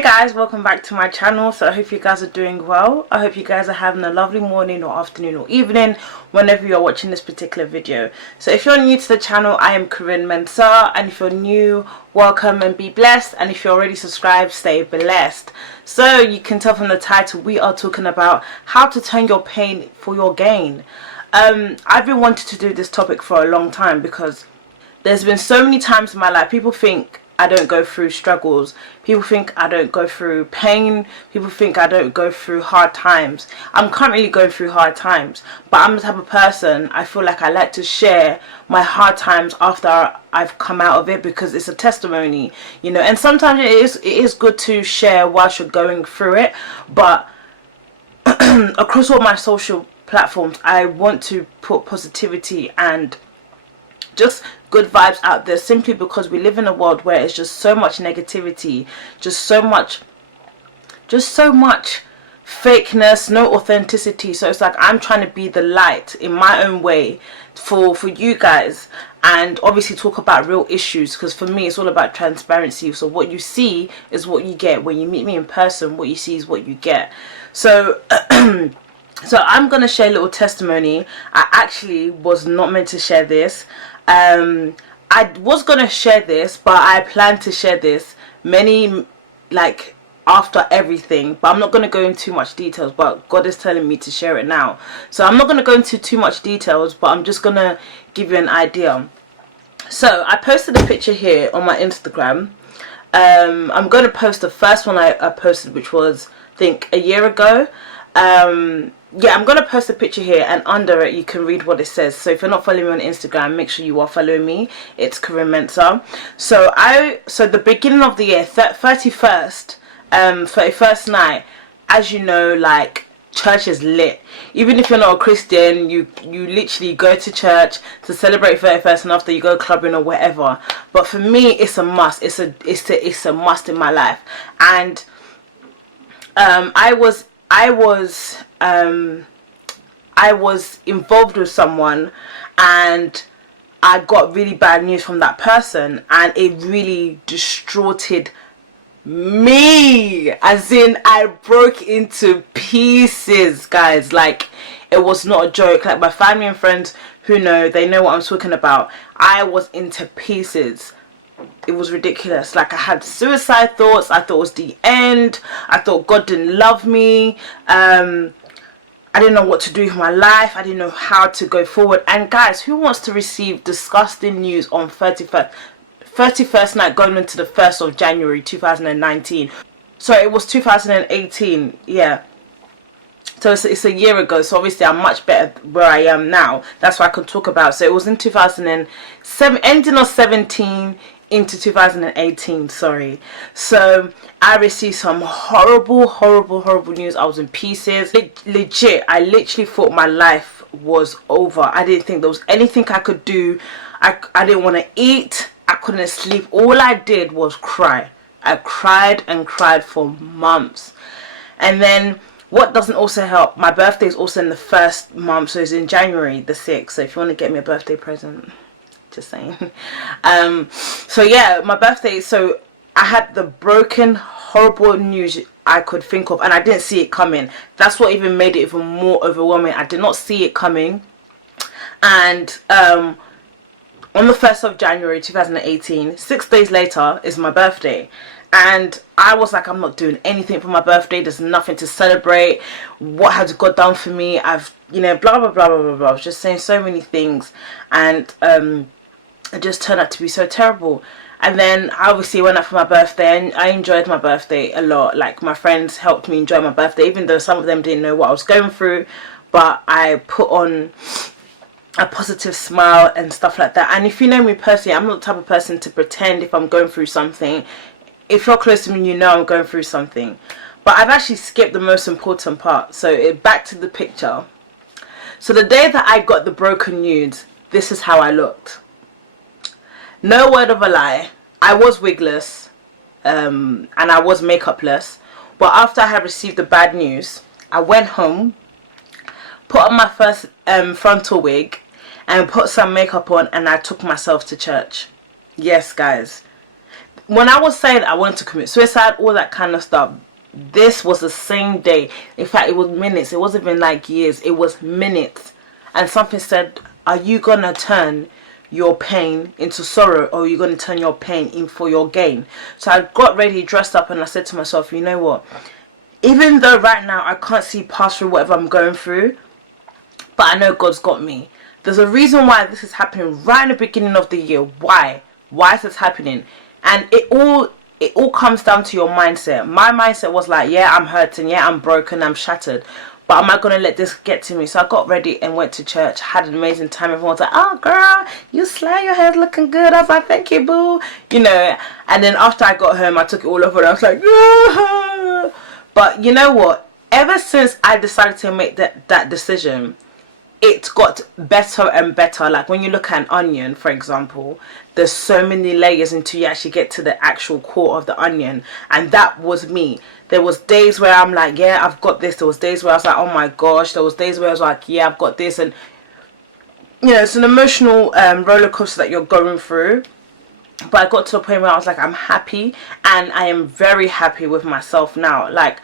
Hey guys, welcome back to my channel. So I hope you guys are doing well. I hope you guys are having a lovely morning or afternoon or evening whenever you're watching this particular video. So if you're new to the channel, I am Corinne Mensah, and if you're new, welcome and be blessed, and if you're already subscribed, stay blessed. So you can tell from the title, we are talking about how to turn your pain for your gain. I've been wanting to do this topic for a long time because there's been so many times in my life people think I don't go through struggles, people think I don't go through pain, people think I don't go through hard times. I'm currently going through hard times, but I'm the type of person, I feel like I like to share my hard times after I've come out of it, because it's a testimony, you know. And sometimes it is good to share whilst you're going through it, but across all my social platforms I want to put positivity and just good vibes out there, simply because we live in a world where it's just so much negativity, just so much fakeness, no authenticity. So it's like I'm trying to be the light in my own way for you guys, and obviously talk about real issues, because for me it's all about transparency. So what you see is what you get. When you meet me in person, what you see is what you get. So so I'm gonna share a little testimony. I actually was not meant to share this. I was gonna share this, but I planned to share this after everything, but I'm not gonna go into too much details, but God is telling me to share it now. So I'm not gonna go into too much details, but I'm just gonna give you an idea. So I posted a picture here on my Instagram. I'm gonna post the first one I posted, which was I think a year ago. Yeah, I'm gonna post a picture here, and under it you can read what it says. So if you're not following me on Instagram, make sure you are following me. It's Corinne Mensah. So the beginning of the year, 31st night, as you know, like, church is lit. Even if you're not a Christian, you literally go to church to celebrate 31st, and after you go clubbing or whatever. But for me, it's a must. It's a must in my life. And I was involved with someone, and I got really bad news from that person, and it really distorted me, as in I broke into pieces, guys. Like, it was not a joke. Like, my family and friends who know, they know what I'm talking about. I was into pieces. It was ridiculous. Like, I had suicide thoughts. I thought it was the end. I thought God didn't love me. I didn't know what to do with my life. I didn't know how to go forward. And guys, who wants to receive disgusting news on 31st night going into the 1st of January 2019? So it was 2018, yeah. So it's a year ago, so obviously I'm much better where I am now. That's what I can talk about. So it was in 2007, ending of 17 into 2018, sorry. So I received some horrible news. I was in pieces. Legit, I literally thought my life was over. I didn't think there was anything I could do. I didn't want to eat. I couldn't sleep. All I did was cry. I cried and cried for months. And then what doesn't also help, my birthday is also in the first month, so it's in January the 6th. So if you want to get me a birthday present, just saying. So yeah, my birthday, so I had the broken, horrible news I could think of, and I didn't see it coming. That's what even made it even more overwhelming. I did not see it coming. And on the 1st of January 2018, 6 days later, is my birthday. And I was like, I'm not doing anything for my birthday. There's nothing to celebrate. What has God done for me? I've, you know, blah, blah, blah, blah, blah, blah. I was just saying so many things. And it just turned out to be so terrible. And then I obviously went out for my birthday, and I enjoyed my birthday a lot. Like, my friends helped me enjoy my birthday, even though some of them didn't know what I was going through. But I put on a positive smile and stuff like that. And if you know me personally, I'm not the type of person to pretend if I'm going through something. If you're close to me, you know I'm going through something. But I've actually skipped the most important part. So back to the picture. So the day that I got the broken news, this is how I looked. No word of a lie, I was wigless, and I was makeupless. But after I had received the bad news, I went home, put on my first frontal wig, and put some makeup on, and I took myself to church. Yes, guys. when I was saying I wanted to commit suicide, all that kind of stuff, this was the same day. In fact, it was minutes. It wasn't even like years. It was minutes. And something said, are you going to turn your pain into sorrow, or are you going to turn your pain in for your gain? So I got ready, dressed up, and I said to myself, you know what? Even though right now I can't see past through whatever I'm going through, but I know God's got me. There's a reason why this is happening right in the beginning of the year. Why? Why is this happening? And it all comes down to your mindset. My mindset was like, yeah, I'm hurting, yeah, I'm broken, I'm shattered, but am I going to let this get to me? So I got ready and went to church, had an amazing time. Everyone was like, oh girl, you slay, your hair's looking good. I was like, thank you, boo. You know, and then after I got home, I took it all over and I was like, ah. But you know what? Ever since I decided to make that decision, it got better and better. Like when you look at an onion, for example, there's so many layers until you actually get to the actual core of the onion. And that was me. There was days where I'm like, yeah, I've got this. There was days where I was like, oh my gosh. There was days where I was like, yeah, I've got this. And you know, it's an emotional roller coaster that you're going through. But I got to a point where I was like, I'm happy, and I am very happy with myself now. Like,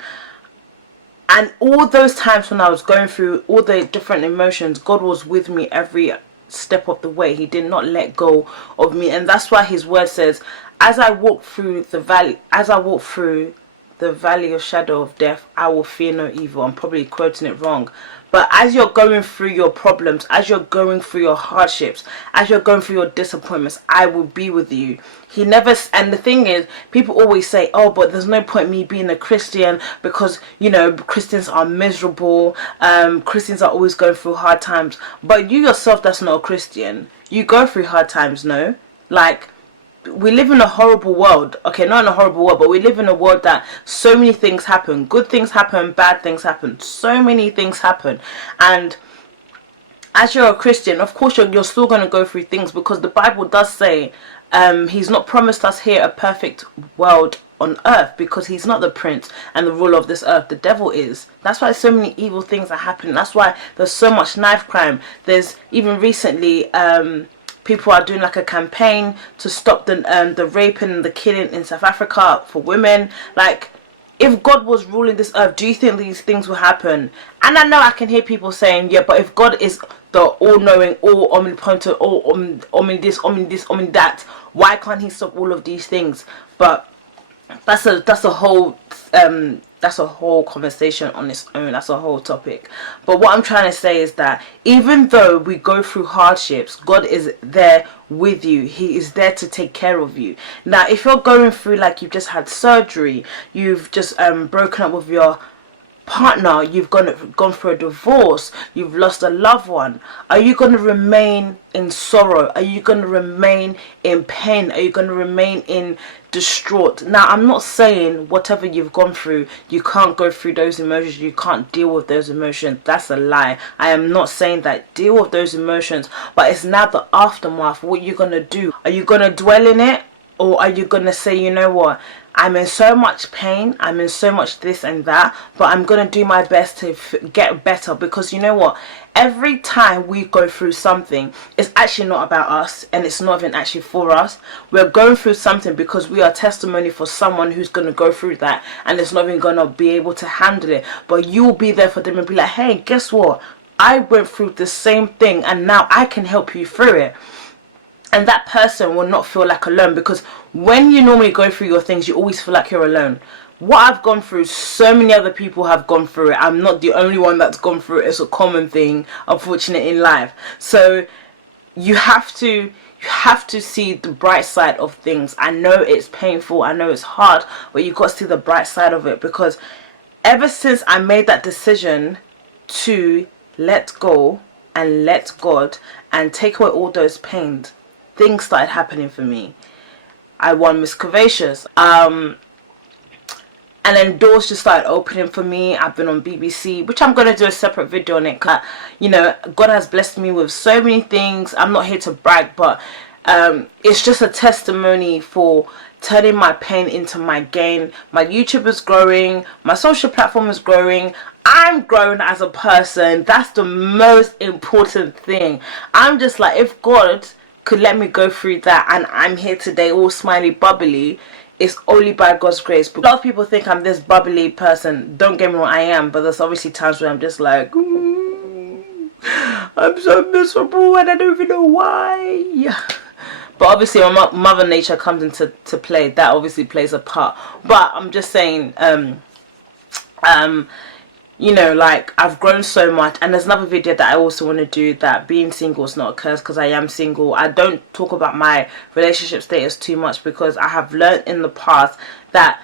and all those times when I was going through all the different emotions, God was with me every step of the way. He did not let go of me. And that's why his word says, as I walk through the valley of shadow of death, I will fear no evil. I'm probably quoting it wrong. But as you're going through your problems, as you're going through your hardships, as you're going through your disappointments, I will be with you. He never, and the thing is, people always say, oh, but there's no point me being a Christian because, you know, Christians are miserable. Christians are always going through hard times. But you yourself, that's not a Christian. You go through hard times, no? Like, we live in a horrible world. Okay, not in a horrible world, but we live in a world that so many things happen. Good things happen, bad things happen. So many things happen. And as you're a Christian, of course you're still going to go through things, because the Bible does say he's not promised us here a perfect world on earth, because he's not the prince and the ruler of this earth. The devil is. That's why so many evil things are happening. That's why there's so much knife crime. There's even recently people are doing like a campaign to stop the raping and the killing in South Africa for women. Like, if God was ruling this earth, do you think these things will happen? And I know I can hear people saying, yeah, but if God is the all-knowing, all omnipotent, all omni this, omni that, why can't he stop all of these things? But that's a whole conversation on its own. That's a whole topic. But what I'm trying to say is that even though we go through hardships, God is there with you. He is there to take care of you. Now, if you're going through, like, you've just had surgery, you've just broken up with your partner, you've gone through a divorce, you've lost a loved one, are you going to remain in sorrow? Are you going to remain in pain? Are you going to remain in distraught? Now, I'm not saying whatever you've gone through, you can't go through those emotions, you can't deal with those emotions. That's a lie. I am not saying that. Deal with those emotions, but it's now the aftermath. What you're going to do? Are you going to dwell in it, or are you going to say, you know what, I'm in so much pain, I'm in so much this and that, but I'm going to do my best to get better? Because you know what, every time we go through something, it's actually not about us, and it's not even actually for us. We're going through something because we are testimony for someone who's going to go through that, and it's not even going to be able to handle it. But you'll be there for them and be like, hey, guess what, I went through the same thing, and now I can help you through it. And that person will not feel like alone, because when you normally go through your things, you always feel like you're alone. What I've gone through, so many other people have gone through it. I'm not the only one that's gone through it. It's a common thing, unfortunately, in life. So you have to see the bright side of things. I know it's painful, I know it's hard, but you've got to see the bright side of it. Because ever since I made that decision to let go and let God and take away all those pains, things started happening for me. I won Miss Curvaceous. And then doors just started opening for me. I've been on BBC, which I'm going to do a separate video on it. You know, God has blessed me with so many things. I'm not here to brag, but it's just a testimony for turning my pain into my gain. My YouTube is growing. My social platform is growing. I'm growing as a person. That's the most important thing. I'm just like, if God could let me go through that, and I'm here today all smiley bubbly, it's only by God's grace. But a lot of people think I'm this bubbly person. Don't get me wrong, I am, but there's obviously times where I'm just like, I'm so miserable and I don't even know why. But obviously my mother nature comes into play. That obviously plays a part. But I'm just saying, you know, like, I've grown so much. And there's another video that I also want to do, that being single is not a curse, because I am single. I don't talk about my relationship status too much, because I have learned in the past that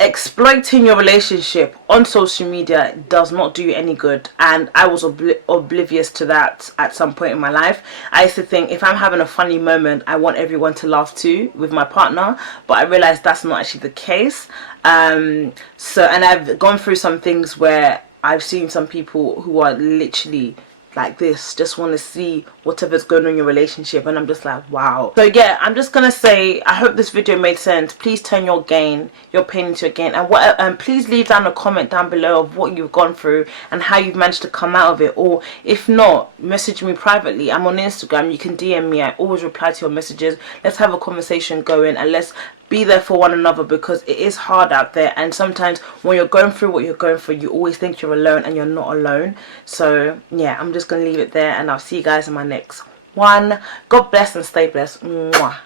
exploiting your relationship on social media does not do you any good, and I was oblivious to that at some point in my life. I used to think if I'm having a funny moment, I want everyone to laugh too with my partner, but I realized that's not actually the case. So, and I've gone through some things where I've seen some people who are literally like this, just want to see whatever's going on in your relationship, and I'm just like, wow. So yeah, I'm just gonna say, I hope this video made sense. Please turn your pain into your gain, and please leave down a comment down below of what you've gone through and how you've managed to come out of it. Or if not, message me privately. I'm on Instagram, you can DM me. I always reply to your messages. Let's have a conversation going, and let's be there for one another, because it is hard out there, and sometimes when you're going through what you're going through, you always think you're alone, and you're not alone. So yeah, I'm just gonna leave it there, and I'll see you guys in my next one. God bless and stay blessed. Mwah.